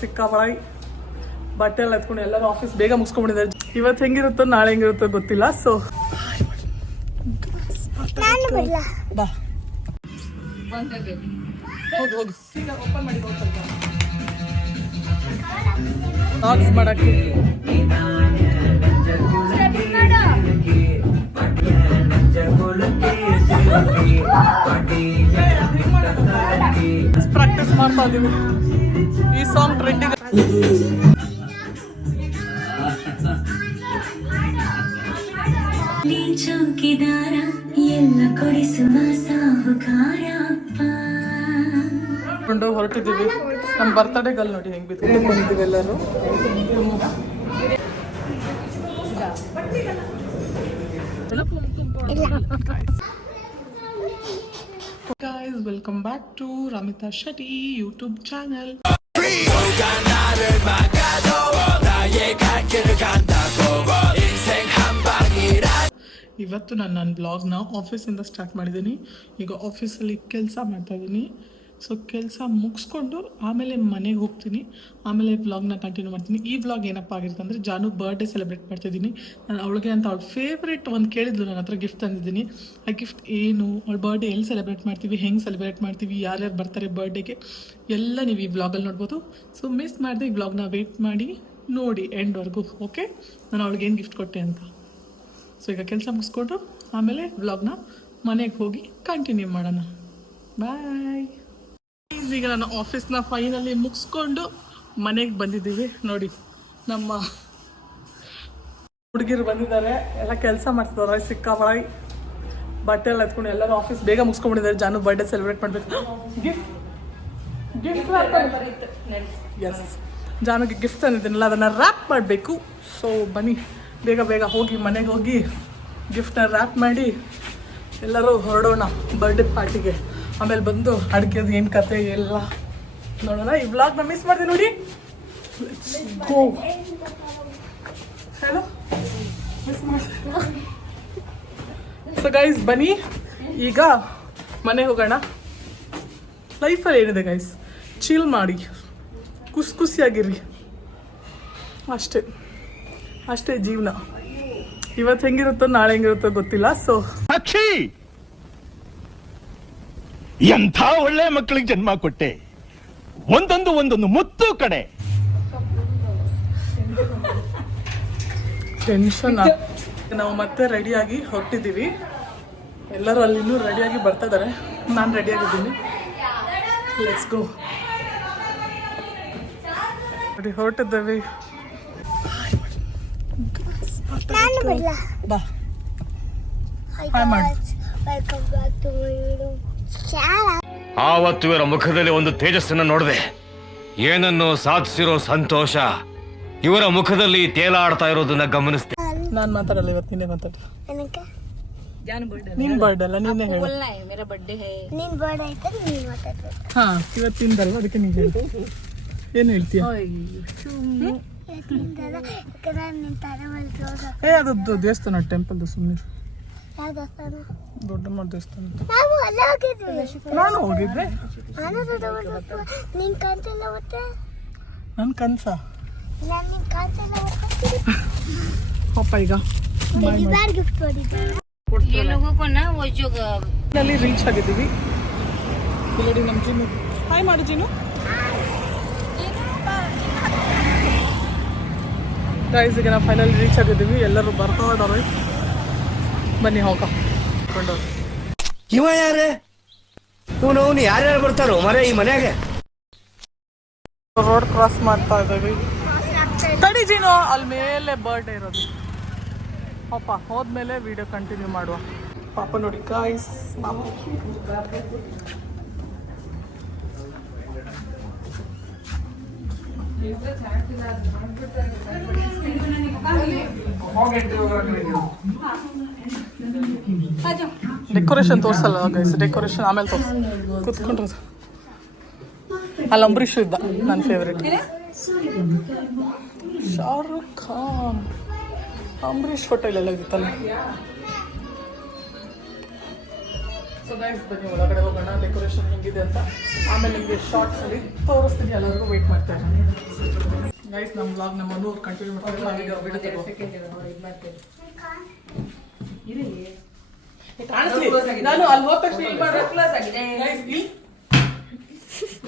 ಸಿಕ್ಕಾಪಳಾಗಿ ಬಟ್ಟೆ ಎಲ್ಲ ಎತ್ಕೊಂಡು ಎಲ್ಲರೂ ಆಫೀಸ್ ಬೇಗ ಮುಗಿಸ್ಕೊಂಡಿದ್ದಾರೆ. ಇವತ್ತು ಹೆಂಗಿರುತ್ತೋ ನಾಳೆ ಹೆಂಗಿರುತ್ತೋ ಗೊತ್ತಿಲ್ಲ. ಸೊ ಬಾ ಹೋಗಿ ಓಪನ್ ಮಾಡಿ ವ್ಲಾಗ್ಸ್ ಮಾಡಕ್ಕೆ ಪ್ರಾಕ್ಟೀಸ್ ಮಾಡ್ತಾ ಇದೀವಿ. ಈ ಸಾಂಗ್ ಟ್ರೆಂಡಿಂಗ್. ಚೌಕಿದಾರ ಎಲ್ಲ ಕೊಡಿಸುವ ಸಾಹುಕಾರಪ್ಪ ಹೊರಟಿದ್ದೀವಿ. ನಮ್ಮ ಬರ್ತಡೇಗಲ್ಲಿ ನೋಡಿ ಹೆಂಗ್ ಬಿದ್ದಿದ್ದೀವಿ ಎಲ್ಲರೂ. Guys, welcome back to Ramita Shetty YouTube channel. ಇವತ್ತು ನಾನು ನನ್ನ ಬ್ಲಾಗ್ನ ಆಫೀಸಿಂದ ಸ್ಟಾರ್ಟ್ ಮಾಡಿದ್ದೀನಿ. ಈಗ ಆಫೀಸಲ್ಲಿ ಕೆಲಸ ಮಾಡ್ತಾಯಿದ್ದೀನಿ. ಸೊ ಕೆಲಸ ಮುಗಿಸ್ಕೊಂಡು ಆಮೇಲೆ ಮನೆಗೆ ಹೋಗ್ತೀನಿ. ಆಮೇಲೆ ವ್ಲಾಗ್ನ ಕಂಟಿನ್ಯೂ ಮಾಡ್ತೀನಿ. ಈ ವ್ಲಾಗ್ ಏನಪ್ಪ ಆಗಿರುತ್ತೆ ಅಂದರೆ ಜಾನು ಬರ್ಡೇ ಸೆಲೆಬ್ರೇಟ್ ಮಾಡ್ತಿದ್ದೀನಿ. ನಾನು ಅವಳಿಗೆ ಅಂತ ಅವಳು ಫೇವ್ರೇಟ್ ಒಂದು ಕೇಳಿದ್ಲು, ನನ್ನ ಹತ್ರ ಗಿಫ್ಟ್ ತಂದಿದ್ದೀನಿ. ಆ ಗಿಫ್ಟ್ ಏನು, ಅವಳ ಬರ್ಡೇ ಎಲ್ಲಿ ಸೆಲೆಬ್ರೇಟ್ ಮಾಡ್ತೀವಿ, ಹೆಂಗೆ ಸೆಲೆಬ್ರೇಟ್ ಮಾಡ್ತೀವಿ, ಯಾರ್ಯಾರು ಬರ್ತಾರೆ ಬರ್ಡೇಗೆ ಎಲ್ಲ ನೀವು ಈ ವ್ಲಾಗಲ್ಲಿ ನೋಡ್ಬೋದು. ಸೊ ಮಿಸ್ ಮಾಡಿದೆ ಈ ವ್ಲಾಗ್ನ ವೇಟ್ ಮಾಡಿ ನೋಡಿ ಎಂಡ್ವರೆಗೂ. ಓಕೆ, ನಾನು ಅವಳಿಗೆ ಏನು ಗಿಫ್ಟ್ ಕೊಟ್ಟೆ ಅಂತ. ಸೊ ಈಗ ಕೆಲಸ ಮುಗಿಸ್ಕೊಂಡು ಆಮೇಲೆ ವ್ಲಾಗ್ನ ಮನೆಗೆ ಹೋಗಿ ಕಂಟಿನ್ಯೂ ಮಾಡೋಣ. ಬಾಯ್. ಈಗ ನಾನು ಆಫೀಸ್ನ ಫೈನಲಿ ಮುಗಿಸ್ಕೊಂಡು ಮನೆಗೆ ಬಂದಿದ್ದೀವಿ. ನೋಡಿ ನಮ್ಮ ಹುಡುಗಿರು ಬಂದಿದ್ದಾರೆ, ಎಲ್ಲ ಕೆಲಸ ಮಾಡ್ತಿದ್ದಾರೆ. ಸಿಕ್ಕಾಪಳಾಗಿ ಬಟ್ಟೆ ಎಲ್ಲ ಎತ್ಕೊಂಡು ಎಲ್ಲರೂ ಆಫೀಸ್ ಬೇಗ ಮುಗಿಸ್ಕೊಂಡಿದ್ದಾರೆ. ಜಾನು ಬರ್ಡೇ ಸೆಲೆಬ್ರೇಟ್ ಮಾಡಬೇಕು. ಗಿಫ್ಟ್ ಎಸ್, ಜಾನುಗೆ ಗಿಫ್ಟ್ ತಂದಿದ್ದೀನಲ್ಲ ಅದನ್ನು ರ್ಯಾಪ್ ಮಾಡಬೇಕು. ಸೊ ಬನ್ನಿ ಬೇಗ ಬೇಗ ಹೋಗಿ ಮನೆಗೆ ಹೋಗಿ ಗಿಫ್ಟನ್ನ ರ್ಯಾಪ್ ಮಾಡಿ ಎಲ್ಲರೂ ಹೊರಡೋಣ ಬರ್ಡೇ ಪಾರ್ಟಿಗೆ. ಆಮೇಲೆ ಬಂದು ಅಡುಗೆದು ಏನು ಕತೆ ಎಲ್ಲ ನೋಡೋಣ. ಈ ವ್ಲಾಗ್ನ ಮಿಸ್ ಮಾಡಿದೆ ನೋಡಿ. ಗೋ ಹೇಳು, ಮಿಸ್ ಮಾಡಿ. ಸೊ ಗೈಸ್ ಬನ್ನಿ ಈಗ ಮನೆಗೆ ಹೋಗೋಣ. ಲೈಫಲ್ಲಿ ಏನಿದೆ ಗೈಸ್, ಚಿಲ್ ಮಾಡಿ ಖುಷಿಯಾಗಿರ್ರಿ, ಅಷ್ಟೇ ಅಷ್ಟೇ ಜೀವನ. ಇವತ್ತು ಹೆಂಗಿರುತ್ತೋ ನಾಳೆ ಹೆಂಗಿರುತ್ತೋ ಗೊತ್ತಿಲ್ಲ. ಸೊ ಅಕ್ಷಿ, ಎಂಥ ಒಳ್ಳೆ ಮಕ್ಕಳಿಗೆ ಜನ್ಮ ಕೊಟ್ಟೆ. ಒಂದೊಂದು ಮುತ್ತು ಕಡೆ. ಟೆನ್ಷನ್. ನಾವು ಮತ್ತೆ ರೆಡಿಯಾಗಿ ಹೊರಟಿದ್ದೀವಿ. ಎಲ್ಲರೂ ಅಲ್ಲಿ ಇನ್ನೂ ರೆಡಿಯಾಗಿ ಬರ್ತಾ ಇದ್ದಾರೆ. ನಾನು ರೆಡಿಯಾಗಿದ್ದೀನಿ. Let's go. ಹೊರಟಿದ್ದೇವೆ. ಬಾ ಹಾಯ್ ಮಾಡಿ. ಆವತ್ತು ಇವರ ಮುಖದಲ್ಲಿ ಒಂದು ತೇಜಸ್ಸನ್ನು ನೋಡಿದೆ. ಏನನ್ನು ಸಾಧಿಸಿರೋ ಸಂತೋಷ ಇವರ ಮುಖದಲ್ಲಿ ತೇಲಾಡ್ತಾ ಇರೋದನ್ನ ಗಮನಿಸಿದೆ. ನಾನು ಮಾತಾಡಲ್ಲ ಇವತ್ತು, ನೀನೇ ಮಾತಾಡ. ನಿನ್ ಬರ್ಡೇ ಅಲ್ಲ, ನೀನೇ ಹೇಳು. ಹಾ ಇವತ್ತಿಂದಲ್ವ, ಅದಕ್ಕೆ ನೀನು ಹೇಳು. ಏನು ಹೇಳ್ತೀಯ? ಅದದ್ದು ದೇವಸ್ಥಾನ, ಟೆಂಪಲ್ದು. ಸುಮ್ಮನೆ ದೊಡ್ಡಮ್ಮ ದೇವಸ್ಥಾನ. ನಾನು ಹೋಗಿದ್ದೆ. ನನ್ನ ಕನ್ಸ ಪಾಪ. ಈಗ ರೀಚ್ ಆಗಿದ್ದೀವಿ. ನಮ್ಮ ಜೀನು ಹಾಯ್ ಮಾಡು. ಜೀನು ಗೈಸ್, ಈಗ ನಾವು ಫೈನಲ್ ರೀಚ್ ಆಗಿದ್ದೀವಿ. ಎಲ್ಲರೂ ಬರ್ತಾ ಇದ್ದಾರೆ. ಬನ್ನಿ ಹೋಗ. ಇವ ಯಾರೇ? ಇವನು ಯಾರ್ಯಾರು ಬರ್ತಾರೋ ಮರೆ ಈ ಮನೆಯಾಗೆ? ರೋಡ್ ಕ್ರಾಸ್ ಮಾಡ್ತಾ ಇದ್ದೀವಿ. ತಡಿ ಜೀನು, ಅಲ್ಲಿ ಮೇಲೆ ಬರ್ಡೇ ಇರೋದು. ಪಾಪ ಹೋದ್ಮೇಲೆ ವಿಡಿಯೋ ಕಂಟಿನ್ಯೂ ಮಾಡುವ. ಪಾಪ ನೋಡಿ ಗಾಯ್ಸ್, ಡೆಕೋರೇಷನ್ ತೋರ್ಸಲ್ಲ ಗೈಸ್. ಡೆಕೋರೇಷನ್ ಆಮೇಲೆ ತೋರ್ಸ. ಕೂತ್ಕೊಂಡ್ರೆ ಅಲ್ಲಿ ಅಂಬರೀಷ್ ಇದ್ದ, ನನ್ನ ಫೇವ್ರೇಟ್. ಶಾರುಖ್ ಖಾನ್, ಅಂಬರೀಷ್ ಫೋಟೋ ಇಲ್ಲೆಲ್ಲ ಇತ್ತಲ್ಲ. ಸೊ ಗೈಸ್ ಬನ್ನಿ ಒಳಗಡೆ ಹೋಗೋಣ, ಡೆಕೋರೇಷನ್ ಹೆಂಗಿದೆ ಅಂತ. ಆಮೇಲೆ ನಿಮಗೆ ಶಾರ್ಟ್ಸಲ್ಲಿ ತೋರಿಸ್ತೀನಿ, ಎಲ್ಲರಿಗೂ ವೆಯ್ಟ್ ಮಾಡ್ತಾ ಇದ್ದೀನಿ. ಗೈಸ್ ನಮ್ಮ ವ್ಲಾಗ್ ನಮ್ಮ ಮನೂರು ಕಂಟಿನ್ಯೂ ಮಾಡ್ತಾರೆ. ನಾವೀಗ ಕಾಣಿಸ್ಲಿ, ನಾನು ಅಲ್ಲಿ ಹೋದ ತಕ್ಷಣ ಕ್ಲೋಸ್ ಆಗಿದೆ.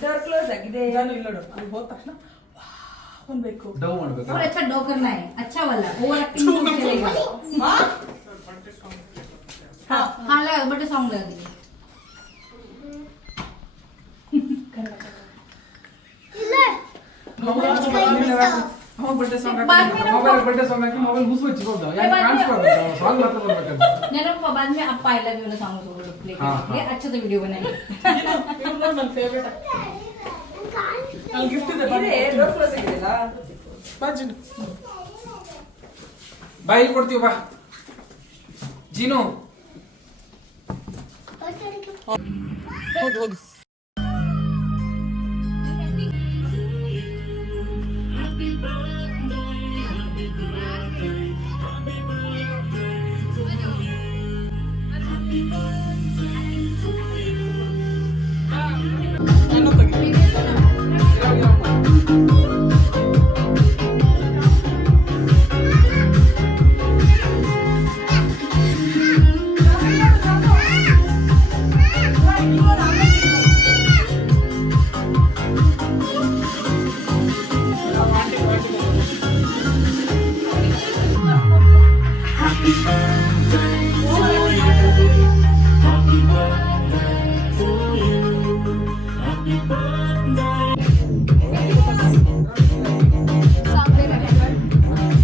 ಡೋರ್ ಕ್ಲೋಸ್ ಆಗಿದೆ. ನಾನು ಇಲ್ಲ ನೋಡು, ಅಲ್ಲಿ ಹೋದ ತಕ್ಷಣ ಬೇಕು और अच्छा डो करना है, अच्छा वाला ओवर एक्टिंग नहीं चलेगा. हाँ लगा बर्थडे सॉन्ग लगा दिए. बर्थडे सॉन्ग ಹಾಕಿ ಮೊಬೈಲ್ ಮುಸ್ಕೊಚ್ಚಿಕೊಂಡು ಯಾಕೆ ಕಾಣಿಸ್ಕೊಳ್ಳೋದು ಸಾಂಗ್ ಮಾತ್ರ ಬರಬೇಕು. నేను बाद में आप आई लव यू वाला सॉन्ग प्ले करेंगे. अच्छा से वीडियो बनाएंगे. ನನ್ನ ಫೇವರೇಟ್. ಅಲ್ಲಿ ಗಿಫ್ಟ್ ಇದೆ, ಡೋರ್ ಕ್ಲೋಸ್ ಆಗಿದೆಲ್ಲ. ಬಾ ಜಿನು, ಬಾ ಇಲ್ಲಿ ಕೊಡ್ತೀವಿ ಬಾ ಜೀನು. ಹೋಗಿ ಹೋಗಿ.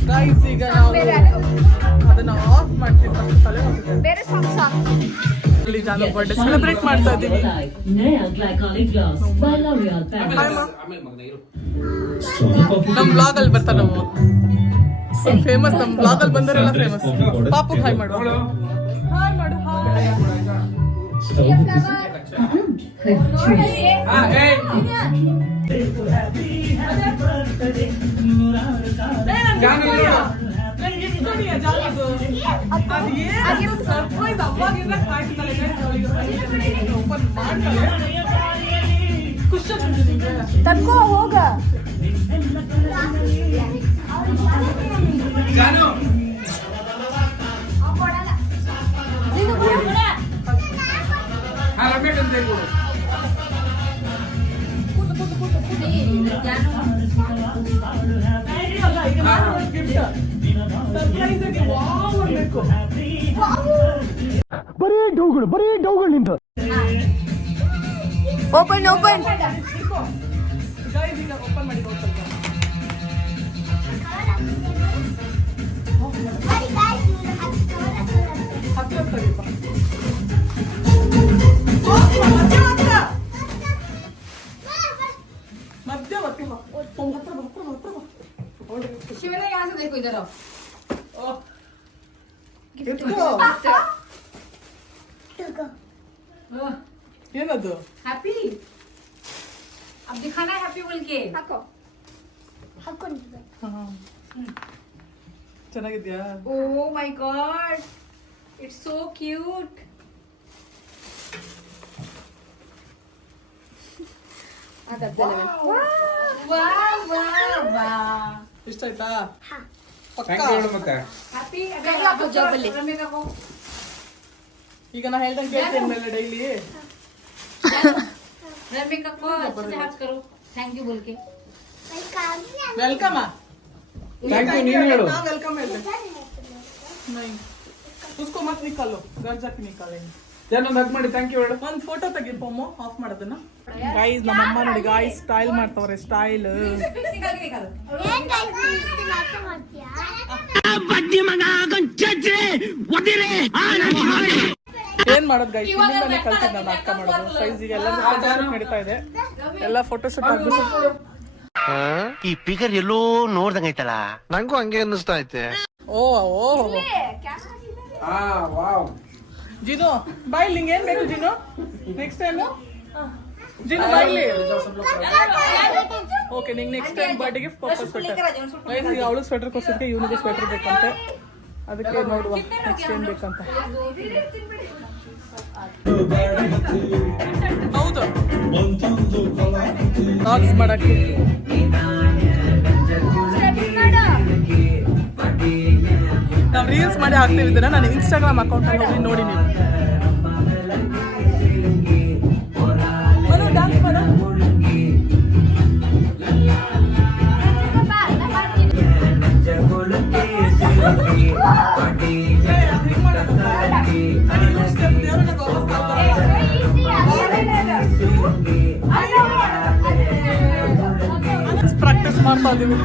ಗೈಸ್ ಈಗ ನಾವು ಅದನ್ನ ಆಫ್ ಮಾಡ್ತೀವಿ. ಫಸ್ಟ್ ತಲೆ ಬೇರೆ ಸಾಂಗ್ ಅಲ್ಲಿ ನಾನು ಬರ್ಡೇ ಸೆಲೆಬ್ರೇಟ್ ಮಾಡ್ತಾ ಇದ್ದೀವಿ. नया glycolic gloss by L'Oreal Paris. ನಮ್ಮ ಬ್ಲಾಗ್ ಅಲ್ಲಿ ಬರ್ತಾ ನಾವು ಫೇಮಸ್. ನಮ್ಮ ಬ್ಲಾಗ್ ಅಲ್ಲಿ ಬಂದರೆಲ್ಲ ಫೇಮಸ್. ಪಾಪು ಹಾಯ್ ಮಾಡು, ಹಾಯ್ ಮಾಡು, ಹಾಯ್. ತನ್ಕೋ ಹೋಗ ಜಾನು ಹಾ ರಮ್ಯಾ ಕಂತೆ ಕೊಡು. ಬರೀ ಡೌಗಳು ನಿಂತ. ಓಪನ್ ಓಪನ್ ಈಗ ಓಪನ್ ಮಾಡಿ ಸ್ವಲ್ಪ. ಹತ್ರ ತೆಗಿಪ್ಪ. ಮಧ್ಯವರ್ತಿ ಹತ್ರ. शिवने यहाँ से देखो इधर आओ. ಏನದು? हैप्पी. अब दिखाना है हैप्पी बोल के. ಹಾಕೋ ಹಾಕೊಂಡಿದ್ದೆ. ಚೆನ್ನಾಗಿದ್ಯಾ? Oh my god. It's so cute. ಅದತ್ತಲ್ಲ Wow, wow, wow. ಇಷ್ಟ ಆಯ್ತಾ? ಥ್ಯಾಂಕ್ ಯು ಹೇಳು ಮತ್ತೆ. Happy. ಕೈಗೆ ಹಾಕೋ ಜಾಬಲ್ಲಿ. रमेगा को. ಈಗ ನಾ ಹೇಳ್ದಂಗೆ ಕೇಳ್ತೀನಿ ಮೇಲೆ ಡೈಲಿ. रमेगा को अच्छे से हाथ करो. थैंक यू बोल के. ವೆಲ್ಕಮ್. ಥ್ಯಾಂಕ್ ಯು ನೀನು ಹೇಳು. ನಾ ವೆಲ್ಕಮ್ ಹೇಳ್ದೆ. नहीं उसको मत निकालो, घर जाके निकालेंगे. ಜಾನು ಹಗ್ ಮಾಡಿ ಥ್ಯಾಂಕ್ ಯು ಹೇಳು. ಒಂದು ಫೋಟೋ ತೆಗಿ ಪೊಮ್ಮು, ಆಫ್ ಮಾಡೋದನ್ನ. ಗೈಸ್ ನಮ್ಮ ಅಮ್ಮ ನೋಡಿ ಗೈಸ್ ಸ್ಟೈಲ್ ಮಾಡ್ತಾವ್ರೆ, ಸ್ಟೈಲ್. निकाल के निकालो. ಏನ್ ಕೈ ಇಷ್ಟು ನಾಟಕ ಮಾಡ್ತೀಯಾ? ಏನ್ ಮಾಡೋದು ಗೈಸ್, ಇಲ್ಲಿಂದಾನೆ ಕಲ್ತಿದ್ದು ನಾನು ನಾಟಕ ಮಾಡೋದು. ಸೈಜಿಗೆ ಎಲ್ಲ ಫೋಟೋಶೂಟ್ ನಡೀತಾ ಇದೆ, ಎಲ್ಲ ಫೋಟೋಶೂಟ್ ಆಗ್ಬಿಟ್ಟು. ಈ ಫಿಗರ್ ಎಲ್ಲೋ ನೋಡ್ದಂಗೈತಲ್ಲ. ನಂಗೂ ಹಂಗೆ ಅನ್ನಿಸ್ತಾ ಐತೆ. ಓ ಓ ಹಾ ವಾವ್. ಜಿನು ಬಾಯ್, ನಿಂಗೆ ಏನ್ ಬೇಕು ಜಿನು? ನೆಕ್ಸ್ಟ್ ಟೈಮ್ ಜಿನು ಬಾಯ್ಲಿ. ಓಕೆ, ನಿಂಗೆ ನೆಕ್ಸ್ಟ್ ಟೈಮ್ ಬರ್ಡೇಗೆ ಪರ್ಪಲ್ ಸ್ವೆಟರ್. ಗೈಸ್ ಈಗ ಅವಳು ಸ್ವೆಟರ್ ಕೊಡ್ಸೋದಕ್ಕೆ ಇವನಿಗೆ ಸ್ವೆಟರ್ ಬೇಕಂತೆ. ಅದಕ್ಕೆ ನೋಡುವ ನೆಕ್ಸ್ಟ್ ಏನು ಬೇಕಂತ. ಹೌದು ವ್ಲಾಗ್ಸ್ ಮಾಡಕ್ಕೆ ನಾವು ರೀಲ್ಸ್ ಮಾಡಿ ಹಾಕ್ತೀವಿ ಇದನ್ನ ನಾನು ಇನ್ಸ್ಟಾಗ್ರಾಮ್ ಅಕೌಂಟಲ್ಲಿ ಹೋಗಿ ನೋಡಿ ನೀವು. ಡ್ಯಾನ್ಸ್ ಮಾಡ ಪ್ರಾಕ್ಟೀಸ್ ಮಾಡ್ತಾ ಇದೀವಿ.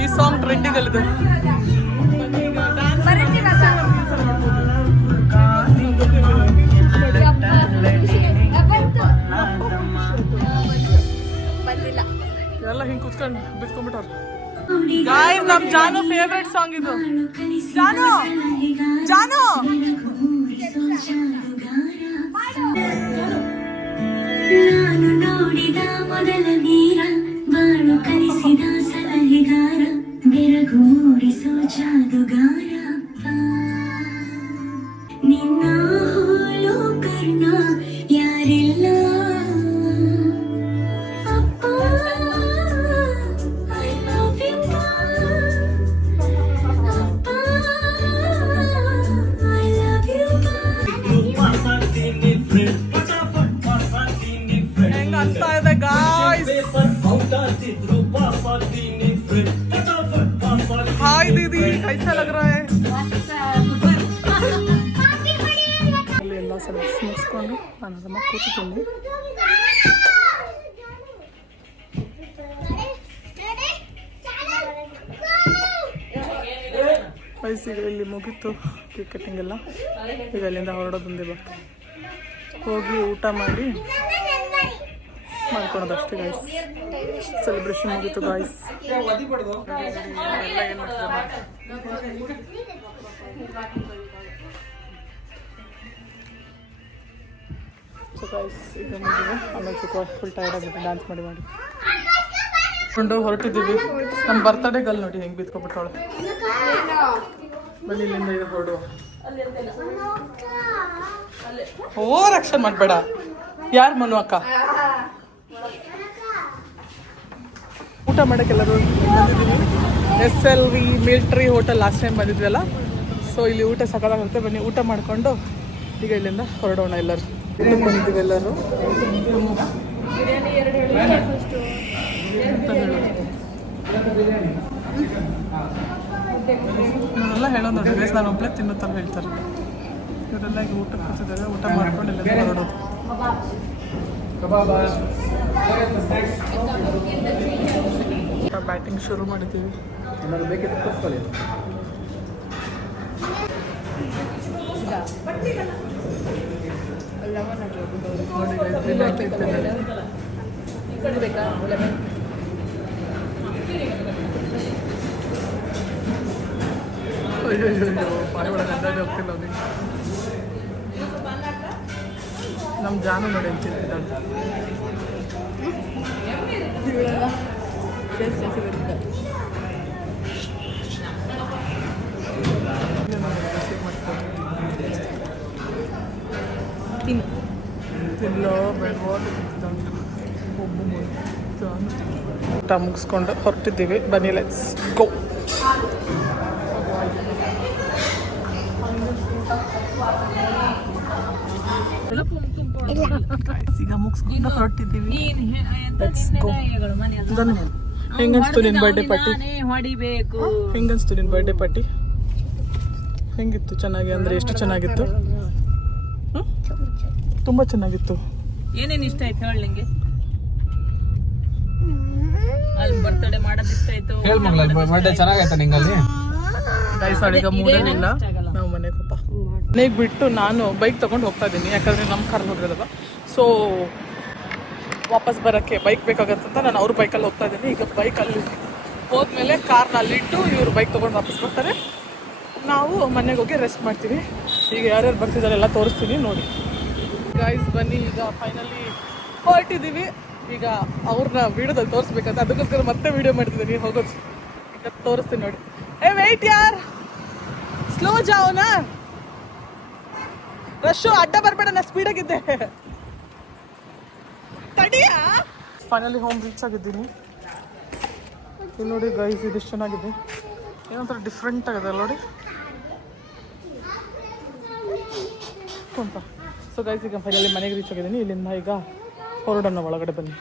ಈ ಸಾಂಗ್ ಟ್ರೆಂಡಿಂಗಲ್ಲಿದೆ. ಎಲ್ಲ ಹಿಂಗೆ ಕುತ್ಕೊಂಡು ಬಿತ್ಕೊಂಡ್ಬಿಟ್ಟವ್ರು. ಗಾಯ್ಸ್ ನಮ್ ಜಾನು ಫೇವ್ರೆಟ್ ಸಾಂಗ್ ಇದು. ಜಾನು ಜಾನು ನಾನು ನೋಡಿದ ಮೊದಲ ವೀರ ಬಾಳು ಕಲಿಸಿದ ಸಲಹೆಗಾರ ಬೆರಗು ಮೂಡಿಸೋ ಜಾದುಗಾರ ನಿನ್ನ ಹೋಲೋ ಕರ್ಣ ಯಾರಿಲ್ಲ ಅಪ್ಪ ಐ ಲವ್ ಯು ಅಪ್ಪ ಐ ಲವ್ ಯು ಹೆಂಗ ಅನ್ಸ್ತಾ ಇದೆ ಗಾಯ್ಸ್? ಹಾಯ್ ದೀದಿ, ಕೈಸಾ ಲಗ್ ರಹಾ ಹೈ? ಅಲ್ಲಿ ಎಲ್ಲ ಸೆಲೆಕ್ಟ್ ಮುಗಿಸ್ಕೊಂಡು ನಾನು ಅದಮ್ಮ ಕೂತಿದ್ದೀನಿ. ವಯಸ್ಸಿಗೆ ಇಲ್ಲಿ ಮುಗೀತು ಕೇಕ್ ಕಟ್ಟಿಂಗ್ ಎಲ್ಲ. ಈಗ ಅಲ್ಲಿಂದ ಹೊರಡೋದೊಂದೇ ಬಾಕಿ. ಹೋಗಿ ಊಟ ಮಾಡಿ ಮಾಡ್ಕೊಳೋದು ಅಷ್ಟೇ ಗಾಯ್ಸ್. ಸೆಲೆಬ್ರೇಷನ್ ಮುಗೀತು ಗಾಯ್ಸ್. ಎಲ್ಲ ಏನು ಸೊ ಗಾಯ್ಸ್ ಈಗ ಮುಗಿದಿದೆ. ಆಮೇಲೆ ಸ್ವಲ್ಪ ಫುಲ್ ಟೈರ್ಡ್ ಆಗಿದೆ ಡ್ಯಾನ್ಸ್ ಮಾಡಿ ಕೊಂಡು ಹೊರಟಿದ್ದೀವಿ. ನಮ್ಮ ಬರ್ತಡೇ ಗಲ್ ನೋಡಿ ಹೆಂಗೆ ಬಿತ್ಕೊಬಿಟ್ಟವಳು. ಬನ್ನಿ ಇಲ್ಲಿಂದ ಈಗ ಹೊರಡುವ. ಓವರ್ ಆಕ್ಷನ್ ಮಾಡಬೇಡ. ಯಾರು ಮನು ಅಕ್ಕ? ಊಟ ಮಾಡೋಕ್ಕೆಲ್ಲರೂ ಬಂದಿದ್ದೀವಿ. SLV military hotel last time ಬಂದಿದ್ವಲ್ಲ, ಸೊ ಇಲ್ಲಿ ಊಟ ಸಕಲಾಗಿರುತ್ತೆ. ಬನ್ನಿ ಊಟ ಮಾಡಿಕೊಂಡು ಈಗ ಇಲ್ಲಿಂದ ಹೊರಡೋಣ. ಎಲ್ಲರೂ ಬಂದಿದ್ದೀವಿ ಎಲ್ಲರೂ. ಇವರೆಲ್ಲ ಹೇಳೋದು ನೋಡಿ ಗೈಸ್, ನಾನು ಒಬ್ಬಳೇ ತಿನ್ನುತ್ತಾರೆ ಹೇಳ್ತಾರೆ. ಇವರೆಲ್ಲ ಈಗ ಊಟ ಕೂತಿದ್ದಾರೆ. ಊಟ ಮಾಡ್ಕೊಂಡು ಇಲ್ಲಿಂದ ಹೊರಡೋದು. ಬ್ಯಾಟಿಂಗ್ ಶುರು ಮಾಡಿದ್ದೀವಿ. ಬಾಯಿ ಒಳಗೆ ಅಂದಾಜು ಹೋಗ್ತಿಲ್ಲ ಅವ್ನಿಗೆ. ನಮ್ಮ ಜಾನು ನೋಡಿ ಅಂತಿದ್ದಾಳೆ. ತಿನ್ನೋ ಬೇಡವೋ ಊಟ ಮುಗಿಸ್ಕೊಂಡು ಹೊರಟಿದ್ದೀವಿ. ಬನ್ನಿ ಲೆಟ್ಸ್ ಗೋ. ಈಗ ಮುಗಿಸ್ಕೊಂಡು ಹೊರಟಿದ್ದೀವಿ. ಹೆಂಗನ್ಸ್ತು ನಿನ್ ಬರ್ಡೇ ಪಾರ್ಟಿ? ಹೆಂಗನ್ಸ್ತು ನಿನ್ ಬರ್ಡೇ ಪಾರ್ಟಿ? ಹೆಂಗಿತ್ತು? ಚೆನ್ನಾಗಿ ಅಂದ್ರೆ ಎಷ್ಟು ಚೆನ್ನಾಗಿತ್ತು? ತುಂಬಾ ಚೆನ್ನಾಗಿತ್ತು. ಏನೇನು ಇಷ್ಟ ಆಯ್ತು ಹೇಳಿ ನಿಂಗೆ? ಅಲ್ಲಿ ಬರ್ತಡೇ ಮಾಡೋದು ಇಷ್ಟ ಆಯ್ತು? ಹೇಳಿ ಮಗಳ, ಬರ್ಡೇ ಚೆನ್ನಾಗಾಯ್ತಾ ನಿಂಗಲ್ಲಿ? ಗೈಸ್ ಈಗ ಮೂಡಲಿಲ್ಲ. ನಾವು ಮನೆಗೆ ಮನೆಗೆ ಬಿಟ್ಟು ನಾನು ಬೈಕ್ ತೊಗೊಂಡು ಹೋಗ್ತಾ ಇದ್ದೀನಿ. ಯಾಕಂದರೆ ನಮ್ಮ ಕಾರ್ ಹೋಗಿರೋದಲ್ಲ, ಸೊ ವಾಪಸ್ ಬರೋಕ್ಕೆ ಬೈಕ್ ಬೇಕಾಗತ್ತಂತ ನಾನು ಅವ್ರ ಬೈಕಲ್ಲಿ ಹೋಗ್ತಾ ಇದ್ದೀನಿ. ಈಗ ಬೈಕಲ್ಲಿ ಹೋದ್ಮೇಲೆ ಕಾರ್ನ ಅಲ್ಲಿಟ್ಟು ಇವರು ಬೈಕ್ ತೊಗೊಂಡು ವಾಪಸ್ ಬರ್ತಾರೆ. ನಾವು ಮನೆಗೆ ಹೋಗಿ ರೆಸ್ಟ್ ಮಾಡ್ತೀವಿ. ಈಗ ಯಾರ್ಯಾರು ಬರ್ತಿದ್ದಾರೆ ಎಲ್ಲ ತೋರಿಸ್ತೀನಿ ನೋಡಿ. ಗೈಸ್ ಬನ್ನಿ, ಈಗ ಫೈನಲಿ ಹೊರಟಿದ್ದೀವಿ. ಈಗ ಅವ್ರನ್ನ ವೀಡಿಯೋದಲ್ಲಿ ತೋರಿಸ್ಬೇಕಂತ ಅದಕ್ಕೋಸ್ಕರ ಮತ್ತೆ ವೀಡಿಯೋ ಮಾಡ್ತಿದ್ದೀನಿ. ಹೋಗೋದು ಈಗ ತೋರಿಸ್ತೀನಿ ನೋಡಿ. ಏ ವೆಯ್ಟ್ ಯಾರ್ ಸ್ಲೋ ಜಾವನಾ ರಶು ಅಡ್ಡ ಬರ್ಬೇಡ ನಾ ಸ್ಪೀಡಾಗಿದ್ದೆ ತಡಿಯಾ ಫೈನಲಿ ಹೋಮ್ ರೀಚ್ ಆಗಿದ್ದೀನಿ ಇಲ್ಲಿ ನೋಡಿ ಗೈಸ್ ಇದಿಷ್ಟು ಚೆನ್ನಾಗಿದೆ ಏನಂತ ಡಿಫ್ರೆಂಟ್ ಆಗಿದೆ ಅಲ್ಲ ನೋಡಿ ಅಂತ ಸೊ ಗೈಸ್ ಈಗ ಫೈನಲಿ ಮನೆಗೆ ರೀಚ್ ಆಗಿದ್ದೀನಿ ಇಲ್ಲಿಂದ ಈಗ ಹೊರಡೋಣ ಒಳಗಡೆ ಬನ್ನಿ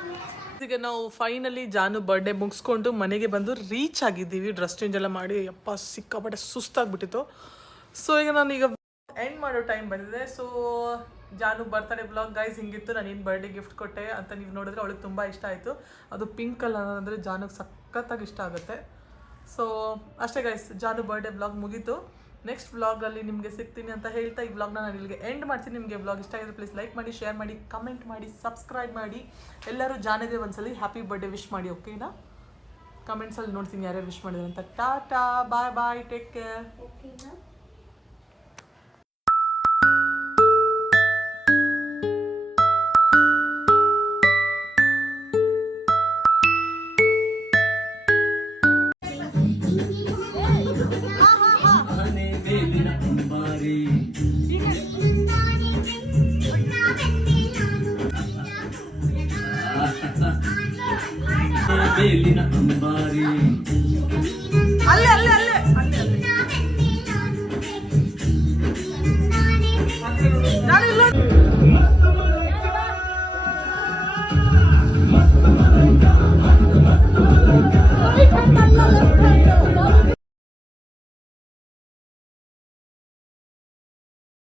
ಈಗ ನಾವು ಫೈನಲಿ ಜಾನು ಬರ್ಡೇ ಮುಗಿಸ್ಕೊಂಡು ಮನೆಗೆ ಬಂದು ರೀಚ್ ಆಗಿದ್ದೀವಿ ಡ್ರೆಸ್ ಚೇಂಜ್ ಎಲ್ಲ ಮಾಡಿ ಯಪ್ಪ ಸಿಕ್ಕಾಪಟ್ಟೆ ಸುಸ್ತಾಗ್ಬಿಟ್ಟಿತ್ತು ಸೊ ಈಗ ನಾನೀಗ ಎಂಡ್ ಮಾಡೋ ಟೈಮ್ ಬಂದಿದೆ ಸೊ ಜಾನು ಬರ್ತಡೇ ಬ್ಲಾಗ್ ಗೈಸ್ ಹಿಂಗಿತ್ತು ನಾನು ಏನು ಬರ್ಡೇ ಗಿಫ್ಟ್ ಕೊಟ್ಟೆ ಅಂತ ನೀವು ನೋಡಿದ್ರೆ ಅವಳಿಗೆ ತುಂಬ ಇಷ್ಟ ಆಯಿತು ಅದು ಪಿಂಕ್ ಕಲರ್ ಅಂದರೆ ಜಾನುಗೆ ಸಖತ್ತಾಗಿ ಇಷ್ಟ ಆಗುತ್ತೆ ಸೊ ಅಷ್ಟೇ ಗೈಸ್ ಜಾನು ಬರ್ಡೇ ಬ್ಲಾಗ್ ಮುಗೀತು ನೆಕ್ಸ್ಟ್ ವ್ಲಾಗಲ್ಲಿ ನಿಮಗೆ ಸಿಗ್ತೀನಿ ಅಂತ ಹೇಳ್ತಾ ಈ ವ್ಲಾಗ್ನ ನಾನು ಇಲ್ಲಿಗೆ ಎಂಡ್ ಮಾಡ್ತೀನಿ ನಿಮಗೆ ವ್ಲಾಗ್ ಇಷ್ಟ ಆಗಿದ್ರೆ ಪ್ಲೀಸ್ ಲೈಕ್ ಮಾಡಿ ಶೇರ್ ಮಾಡಿ ಕಮೆಂಟ್ ಮಾಡಿ ಸಬ್ಸ್ಕ್ರೈಬ್ ಮಾಡಿ ಎಲ್ಲರೂ ಜಾನಿಗೆ ಒಂದ್ಸಲಿ ಹ್ಯಾಪಿ ಬರ್ಡೇ ವಿಶ್ ಮಾಡಿ ಓಕೆನಾ ಕಮೆಂಟ್ಸಲ್ಲಿ ನೋಡ್ತೀನಿ ಯಾರ್ಯಾರು ವಿಶ್ ಮಾಡಿದ್ರು ಅಂತ ಟಾಟಾ ಬಾಯ್ ಬಾಯ್ ಟೇಕ್ ಕೇರ್ ಓಕೆನಾ